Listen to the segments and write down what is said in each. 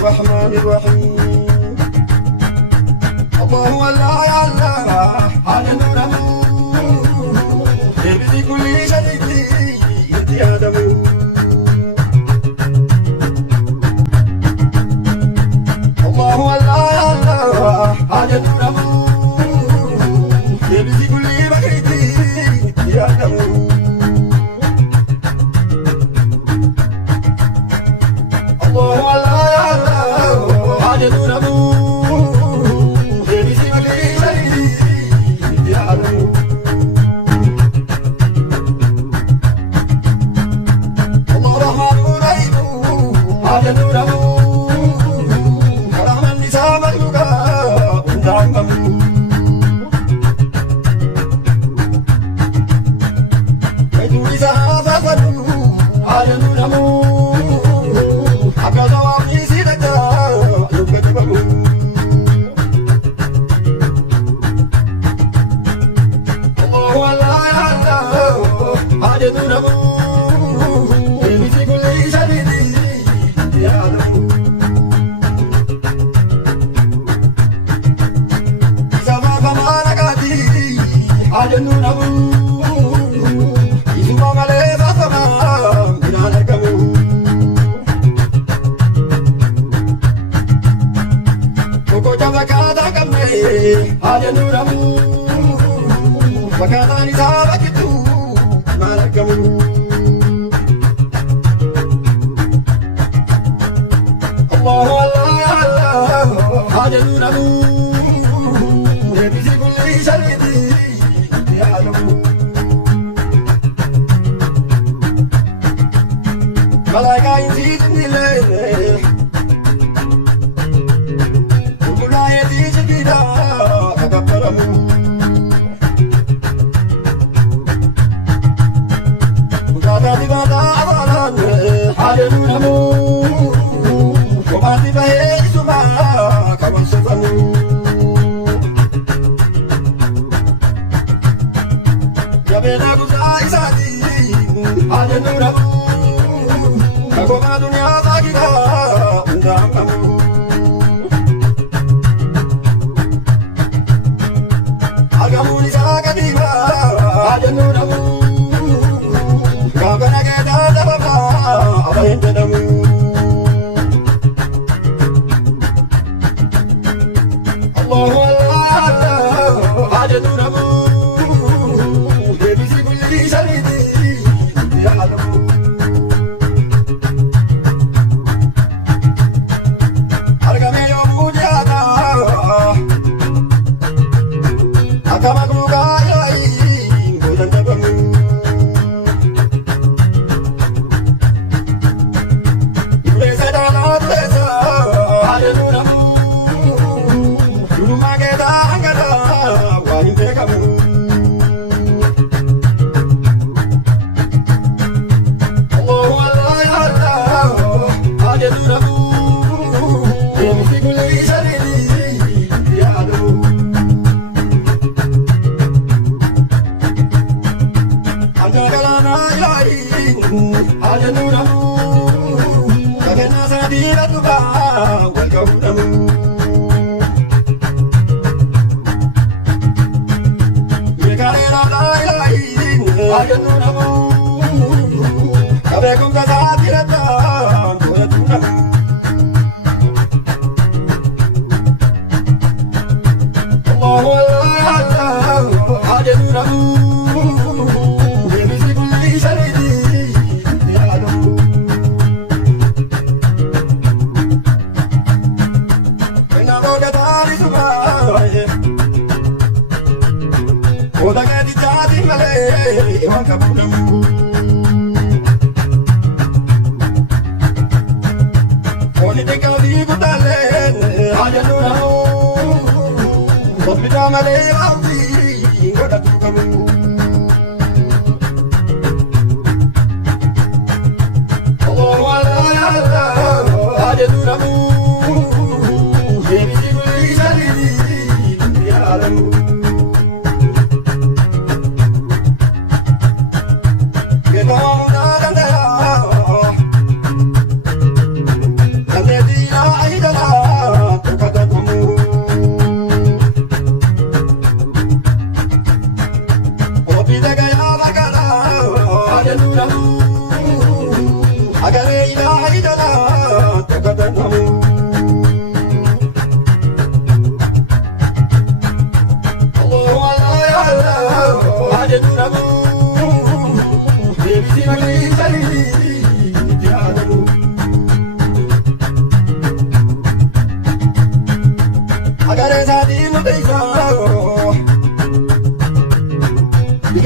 الرحمن الرحيم الله ولا يا الله على نور يبدي كل شيء يدي آدم الله ولا يا الله على نور يبدي كل بكيتي يدي آدم الله ولا يا الله على نور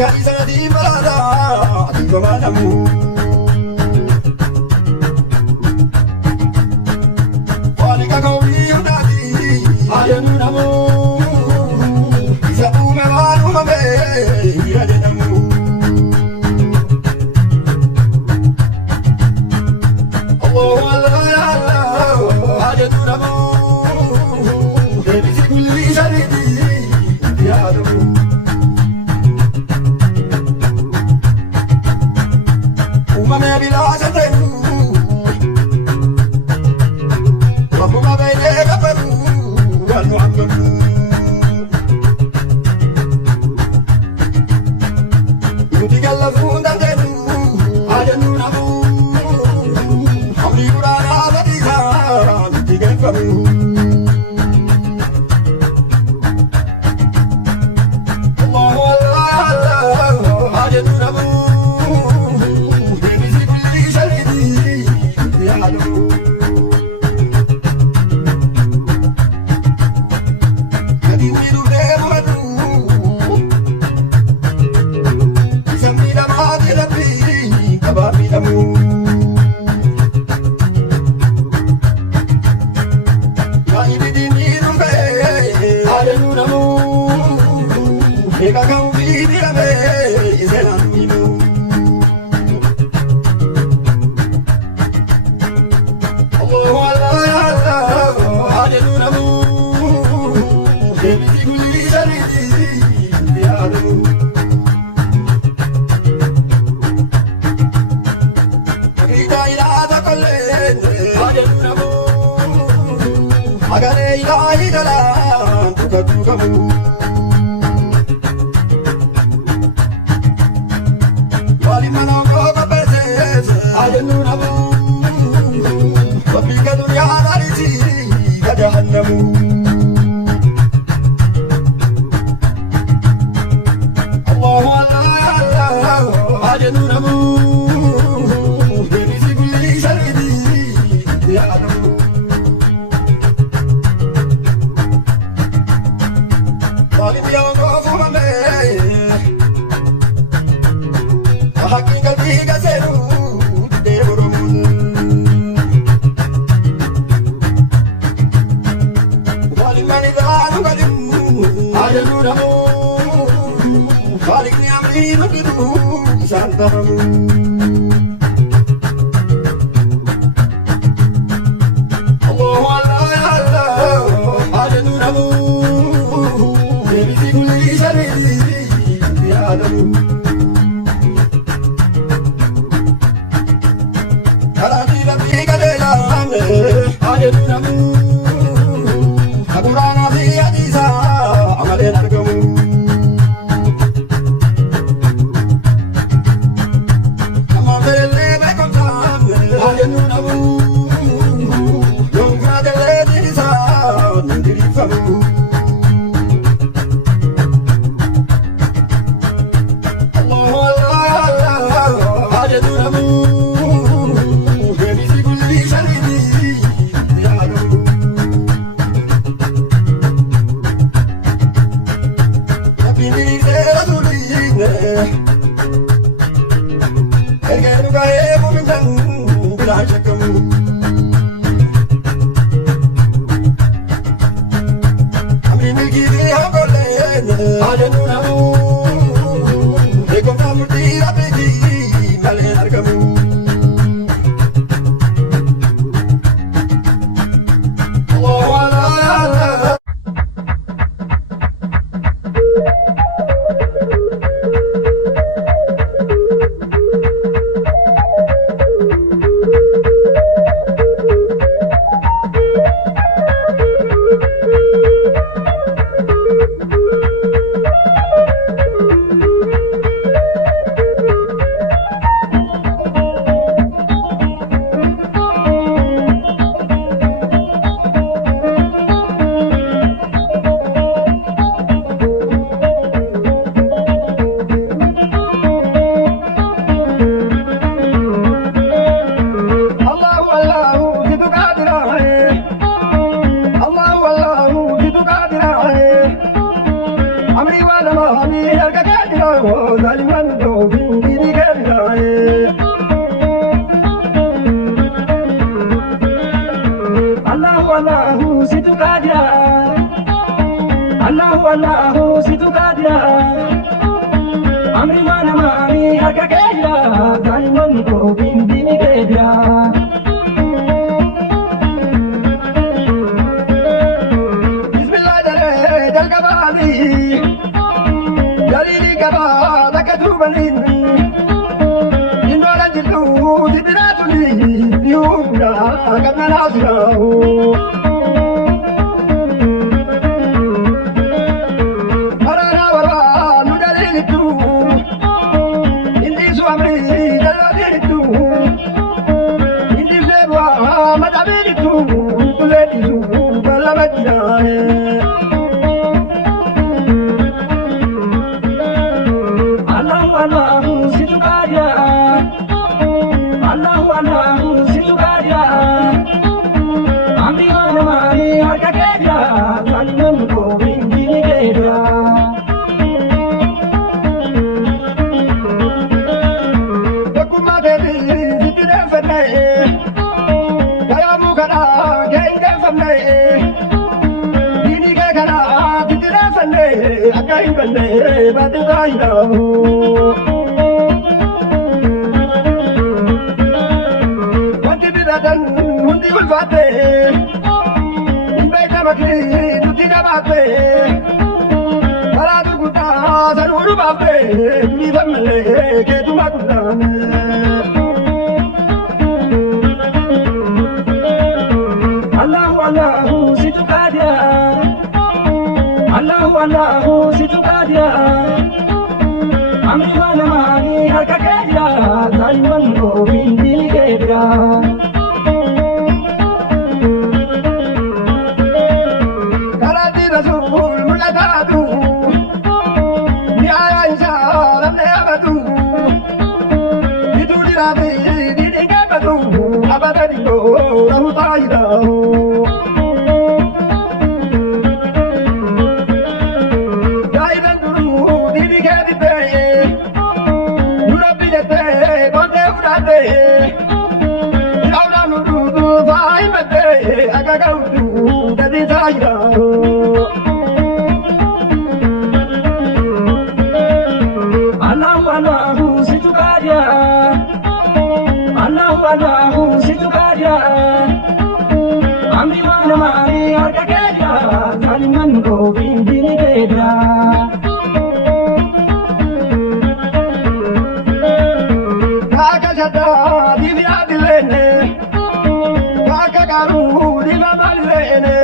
Gadi sana di balada di bamanamu. Wali kakawi udadi ayanu namu. Isa ume manu mame yade namu. Allah Allah ya Allah ayanu namu. Devi kulli sharidi ya namu. Umame bilasa tenu, Rabbuma bene kafaru, wal muhammamu. Yuti galla funda tenu, ajanu namu. Amri urana badisa, yuti genfamu. Allahu Allah Allah, ajanu namu. Agare ilahi dalan tuka tukamu. Wali manamo kapeses ajanu namu. Wabi kadunya darisi kajahannamu. Allahu Allah Allah ajanu namu. Devi kulli sharidi ya namu. Walim yang kau mame, hakikat tiga seru deburumun. Walim manidanu kalimu, ajanu namu. Walik ni amri nakiru santamu. Allahu Allah ya Allah, ajanu namu. Taliban dofin gini gari Allahu Allahu situ kadia Allahu Allahu situ kadia Amri mana mami harga kadia Taliban dofin gini kadia Bismillah dale dal kabali Dalili kaba takatubanin Indolan jitu dibiratuni Yunda kabna nasirahu Marana warwa nudalilitu Indi suamri daladilitu Indi flebwa madabilitu Tuleditu balamadinae Allahu situ kadia Allahu Allahu situ kadia Amri mana mani harga kadia Taliban dofin gini kadia Takuma devi situ defane Kaya mukana kain defane Gini kana situ defane Akain bane batu kainahu Hundi ulfate Imbaita makli tuti dabate Paradu kuta sanuru bape Mi famile ke tuma kutame Allahu Allahu situ kadia Allahu Allahu situ kadia Amri mana mani harga kadia Taliban dofin gini kadia Allahu Allahu situ kadia Allahu Allahu situ kadia Amri mana mani harga kadia Taliban dofin gini kadia Kaka jada divi adilene Kaka karu diva malene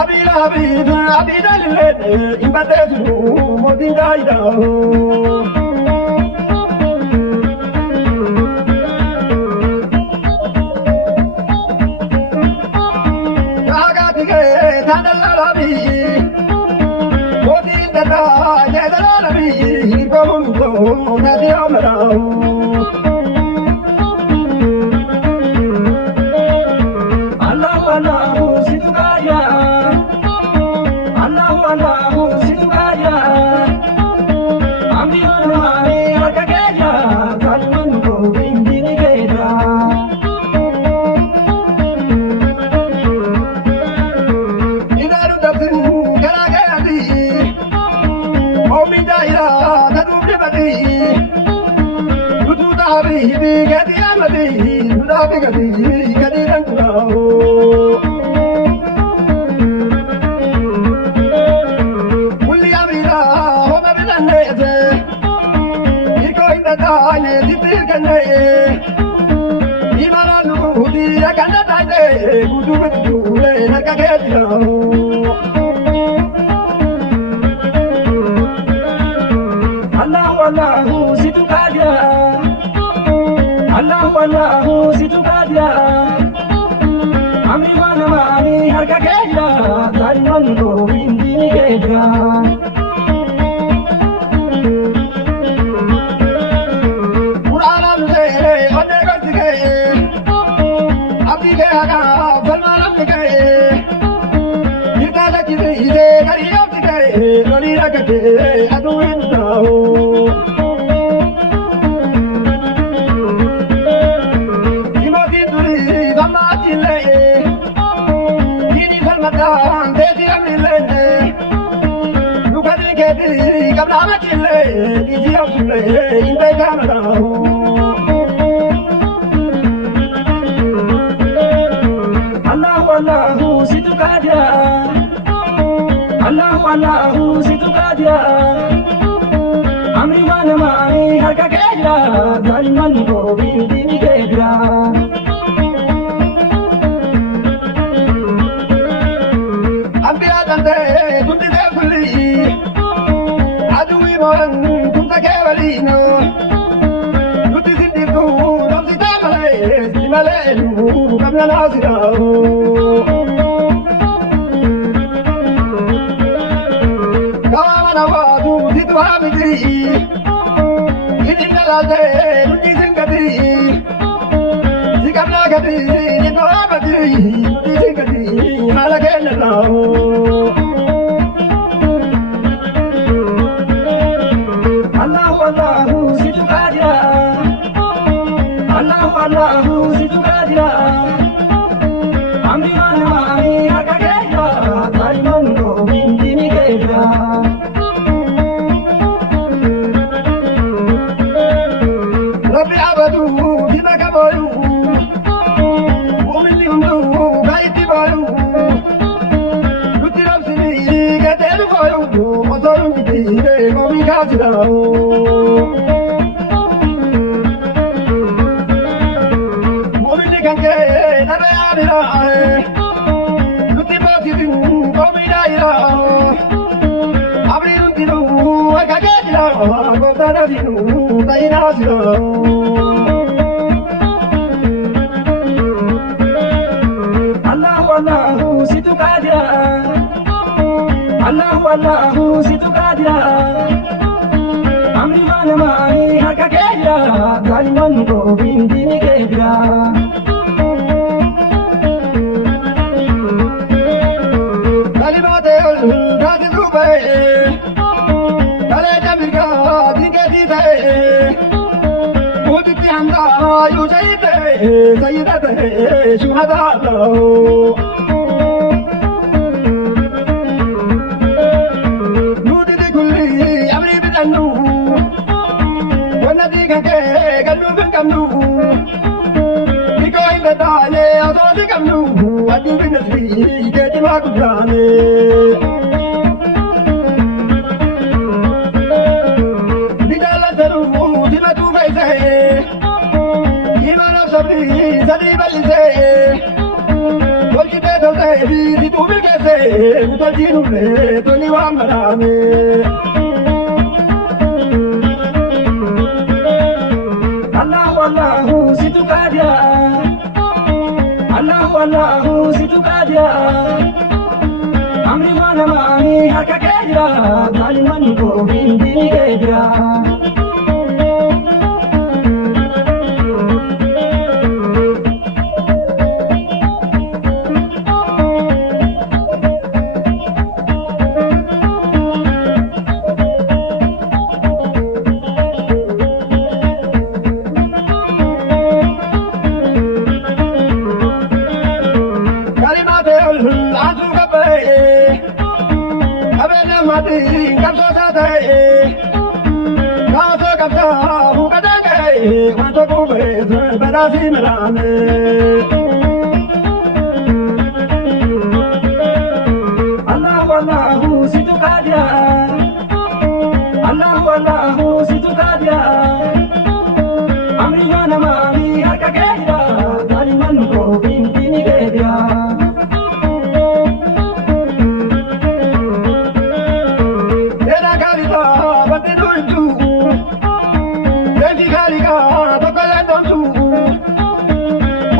Abila abid abidalene Imbadezu modindaida Allahu Allahu situ kadia Allahu Allahu situ kadia Amri mana mani harga kadia Taliban dofin gini kadia Idaru dafin karagadi Omi daira tadubri badi Tutu tahabibi gadi amadi Tudabi gadi gadi rangurao Uli amira homa bilanete Iko inda taane titir kane Imara nuhudi akanda taide Kudu betule nakagediao Allahu Allahu situ kadia Allahu Allahu situ kadia Amri mana mani harga kadia Taliban dofin gini kadia Qur'ana nuse onne gotike Abdi ke aga falmana nike Yita aduinao Timoti duri damatile Kini falmatan teti amile Lukani kedi kabla matile Diji amsule inday kanadao Allahu situ kadia Allahu situ kadia Amri mana mani harka keja Zaliman ko bindini keja Amri adande tundi devuli Adui man tunta kevalino Tuti sinditu namsi tamale Simale lu kamna nasirao Kawanawadu situ hamidi Idinalade nundi singati Sikamna kati nito hamadi Nundi singati halakena lao Allahu situ kadia Allahu situ kadia Amri mana mani harka keja Zaliman ko bindini keja Rabbi abadu dima kabayu Mu'mini hundu gaiti bayu Luti rabsini gatelu bayu Motoru miti gomi kasirao Mu'mini kanke nabe amira Luti basirin gomi daira Abri luntiru akagejira Gotara dinu taina sirao Allahu situ kadia Allahu situ kadia Amri mana mani harka keja Zaliman ko bindini keja Kalimate ul gazi zube Kale jamirga dinge dite Uditi handa yujayite Sayyidate shuhada lao Nuditi kulli amri bidannu Wanati kanke kallu bin kamnu Niko inda taane asodi kamnu Adu bin nasri keti makudrane Nidala zaru dimatu faise Imana sabri sadi balise Volkite tolte di tu bilkese Mutal jinule toni wamarane Allahu situ kadia Allahu situ kadia Amri mana mani harka keja Zaliman ko bindini keja Kalimate ul azu kabe Abena mati kapso sate Kapso kapsa hukadange Wanto kube badasi melane Allahu situ kadia Allahu situ kadia Amri mana mani harka keja Zaliman ko bindini keja Eda kalita batinu inju Devi kalika tokalandonsu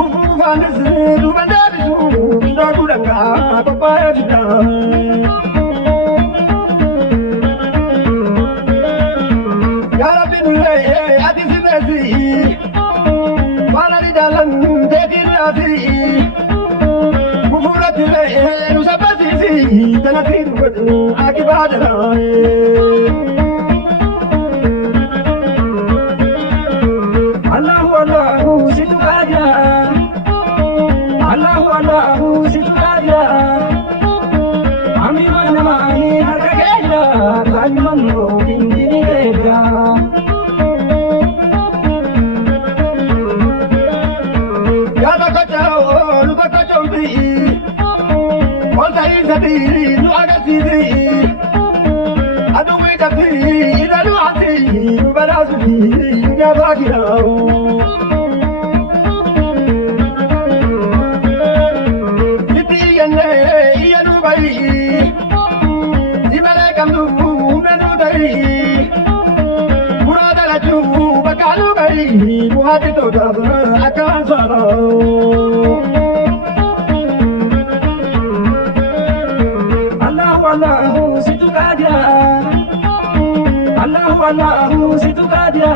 Ufu vanisi dubandabisu Ndakudanga papaya vita Yarabinule adisi besi Walari dalan tetiru ati Mufuratile nusabasisi Tanatiru akibadanai vindini kebra. Yada kachao, luka kachombi. Olta izadi, lu agasidi. Adu witafi, idalu ati, barasudi, yabagirao. Buhati to daba akan sarao. Allahu Allahu situ kadia. Allahu Allahu situ kadia.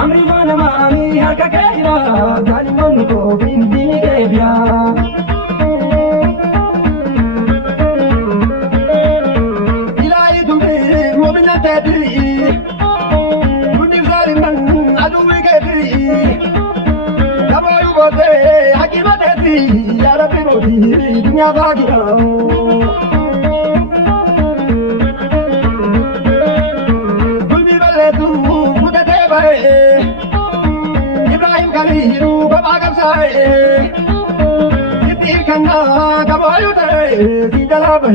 Amri mana mami harka kehira. Zalimon ko bindini kebya. Ilahi tumbe mu'mina tadri. Hakimateti, Arabi Modi, Dunya Bagira. Gulbi Baletu, Mutateba, Ibrahim Kaliru, Baba Gamsai, Siti Kanda, Kabayute, Sidalabe,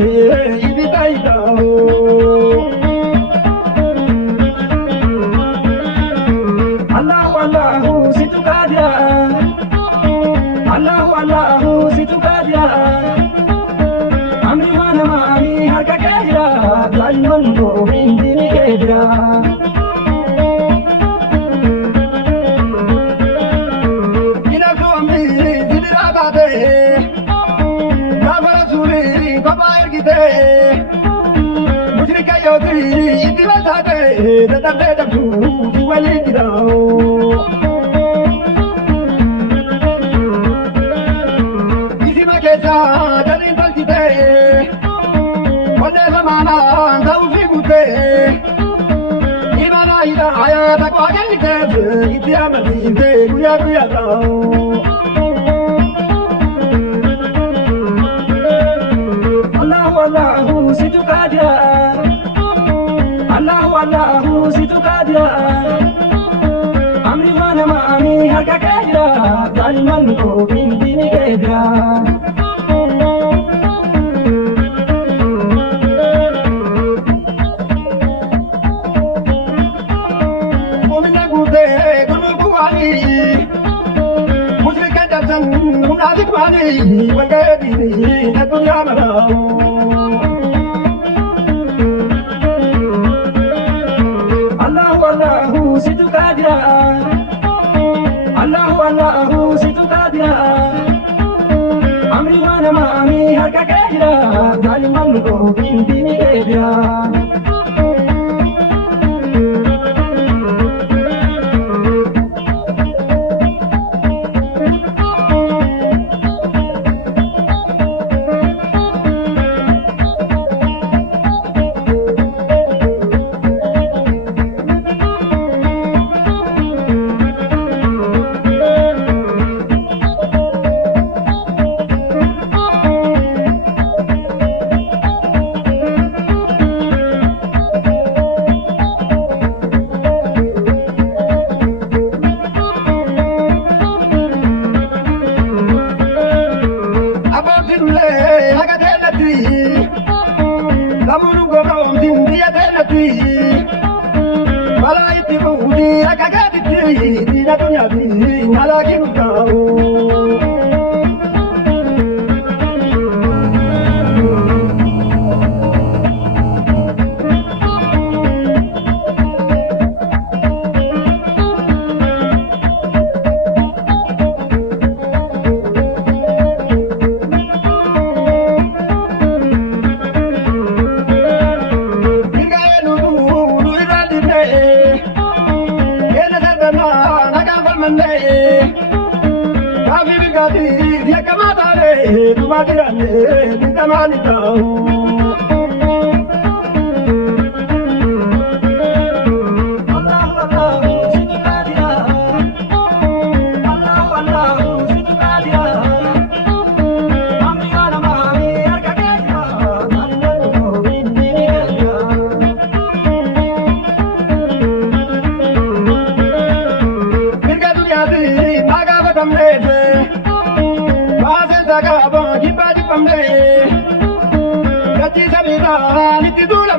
Ibitaita. Allahu Allahu situ kadia. Allahu Allahu situ kadia. Amri mana mami harka kehira. Zalimon ko bindini kebra. Ina ko amri dibira bade. Nafara suri kabair gite. Mushrika yodi idiwa sate. Dadade dabdu diwali girao. Dari balkite, wale zamana zaufi gute. Imana ida ayat aku akan dikes, itiam dikte guya guya tau. Allahu Allahu situ kadia. Allahu Allahu situ kadia. Amri mana mami harka kehira. Zalimon ko bindini kebra. Allahu Allahu situ kadia. Allahu Allahu situ kadia. Amri mana mami harka kehira. Zalimon ko bindini kebra.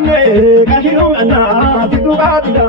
namne kashiru anna titu kadila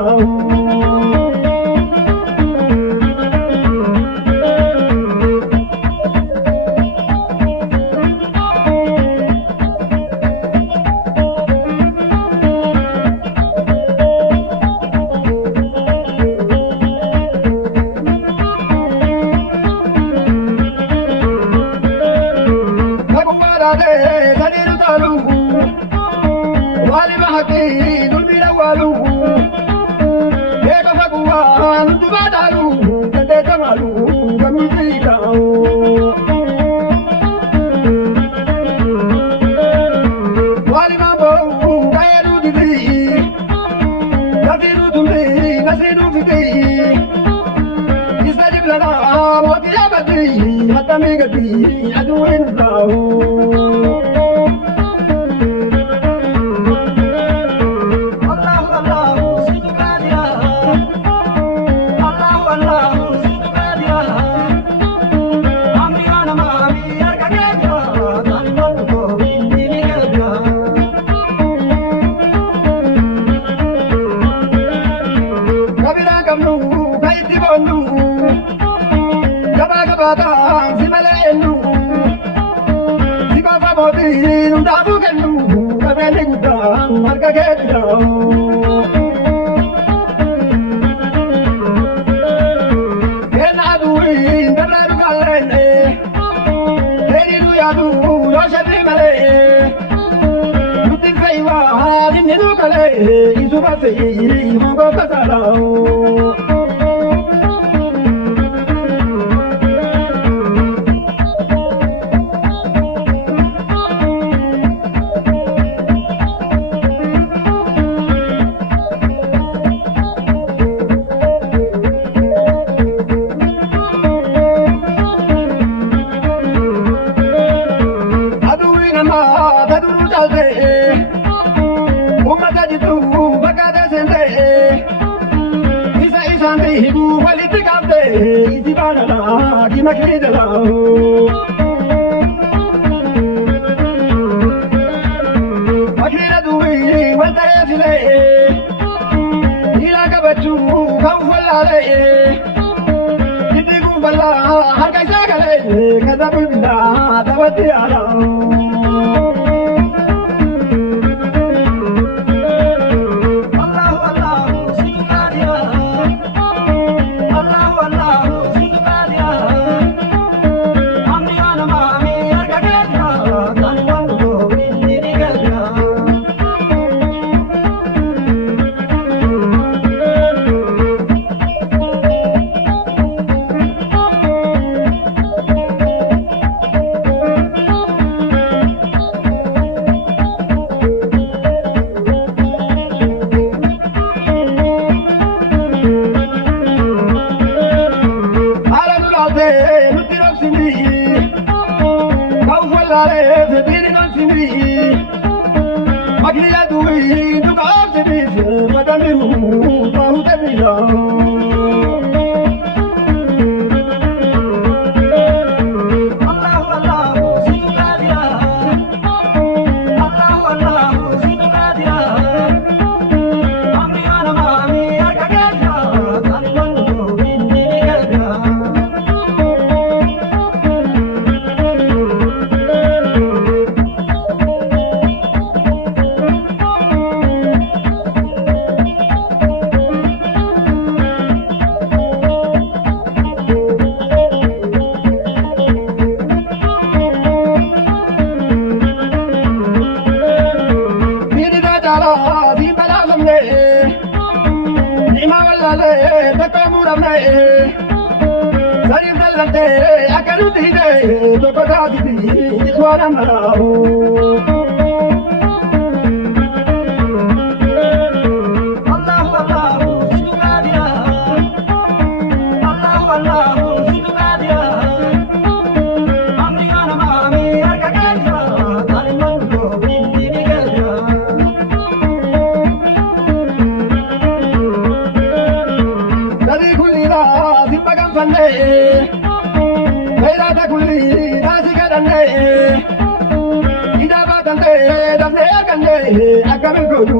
akame goju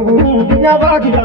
dunya bagida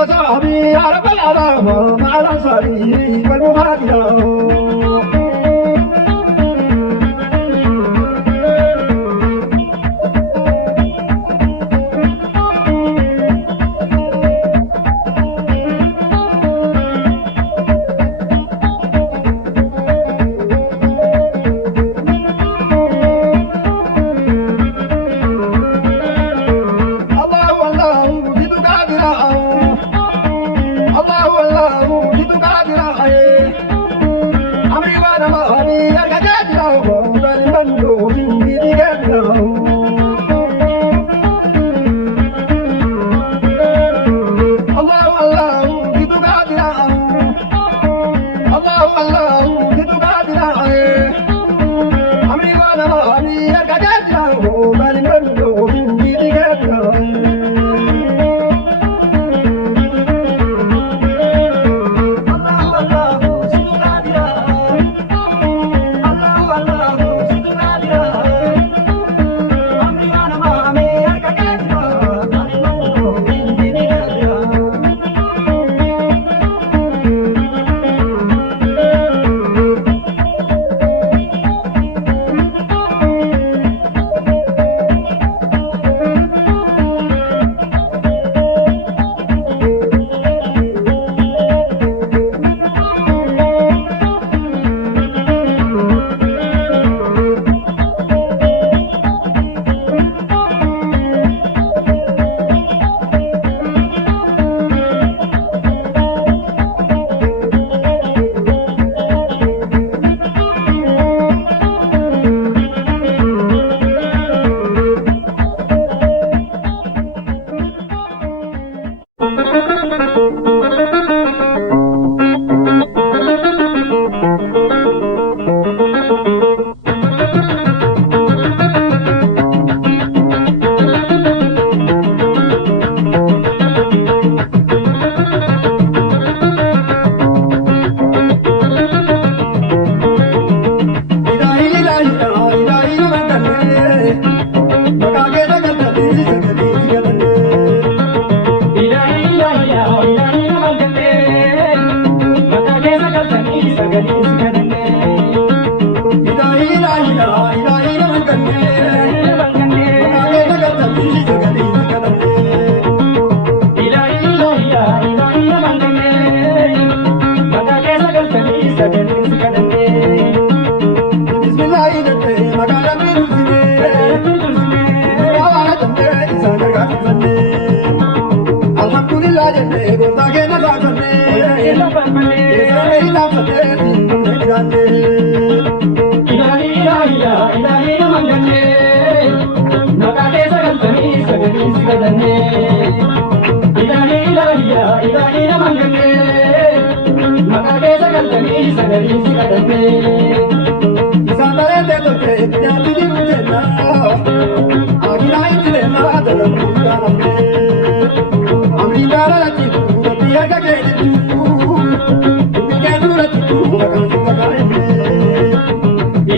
وصحبي يا رب العالمين مع الأنصار والمهاجرين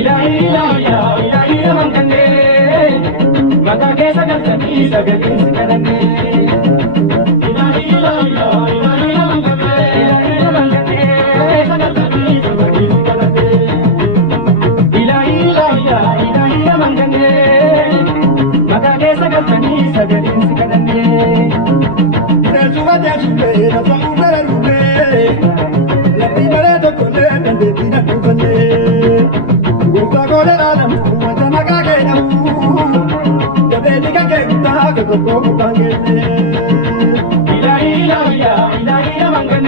Ilahi, ilahi, ilahi, ilahi, ilahi, ilahi, Ilahi, ilahi, ilahi, ilahi, ilahi,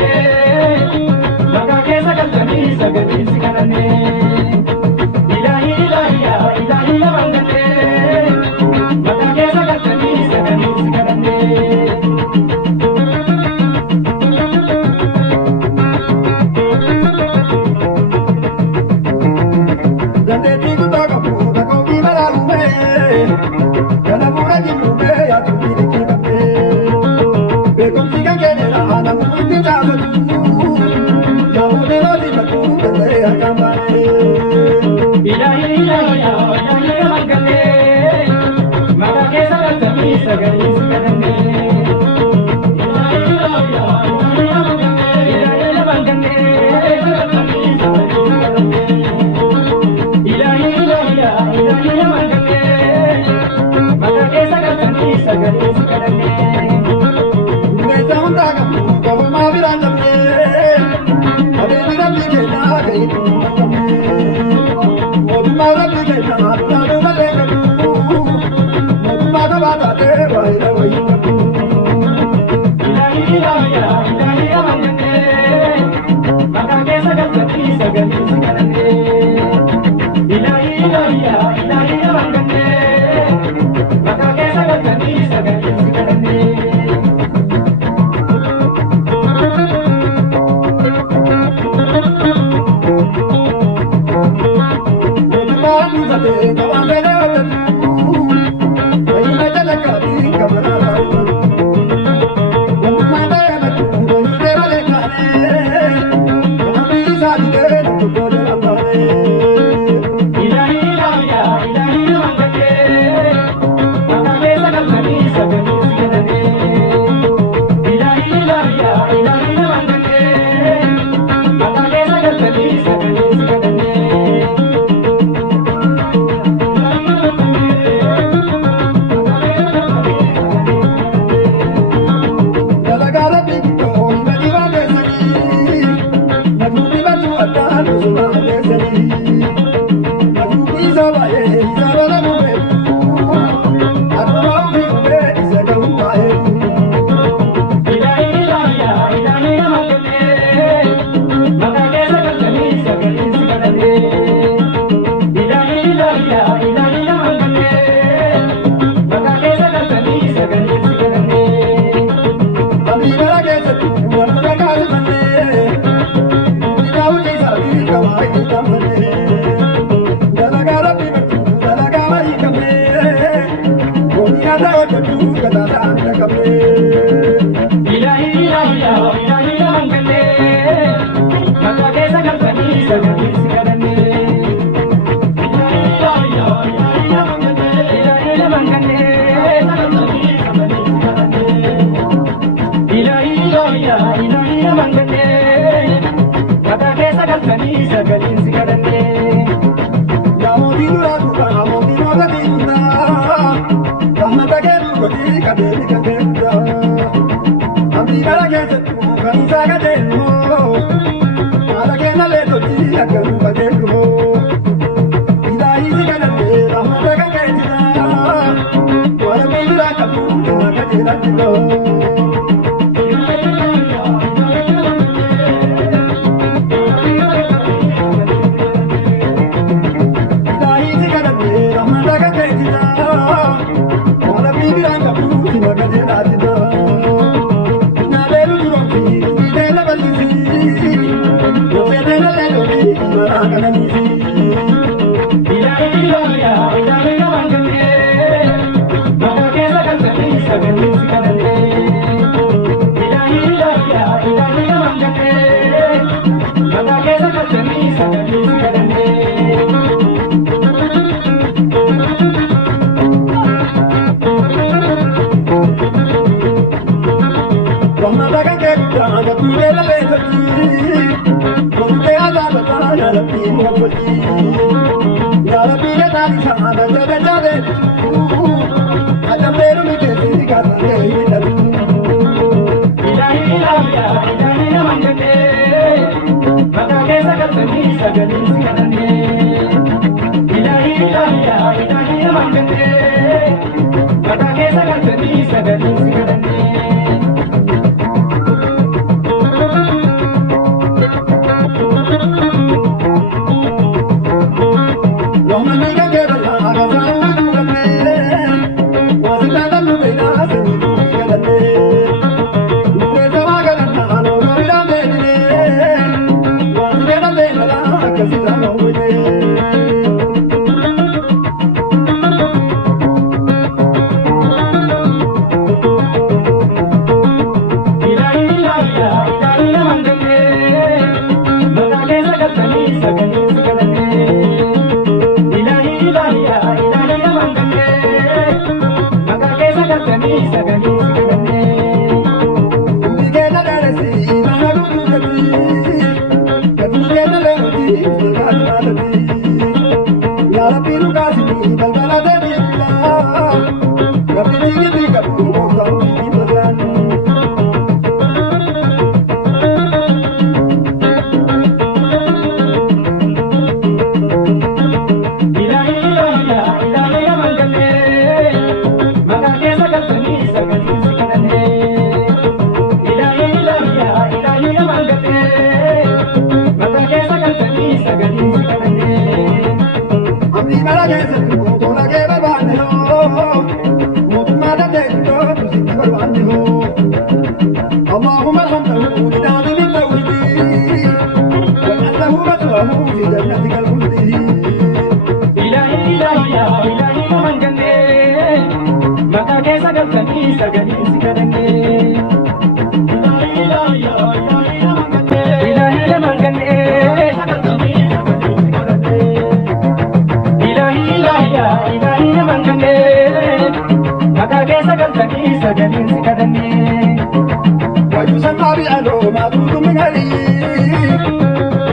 ilahi, ilahi, ilahi, ilahi, kadhannee. ويسمى بأنه معطوف من هدي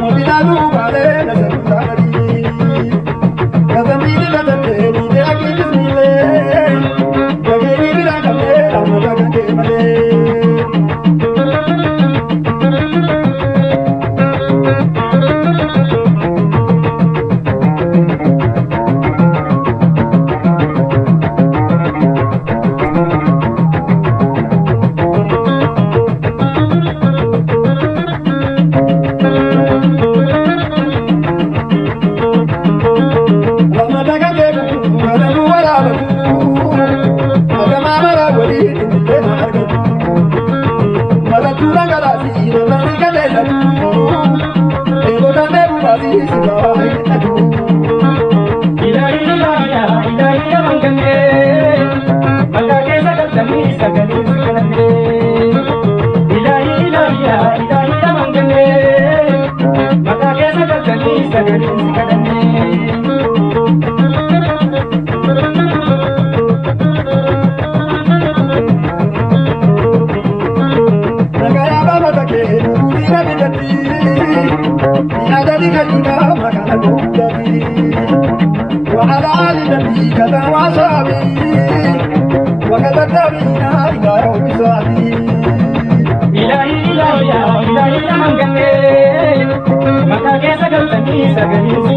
وبلاده بعدين نزل تاري كذنبي لتدري لأكيد بسم الله وغيري بلا كمل أمر كمل وعلى آل النبي كذا وأصحابه وكذا التابعين إلى يوم الساعة إلهي إلهي يا إلهي يا من كان مكا كيسا قلتني سجني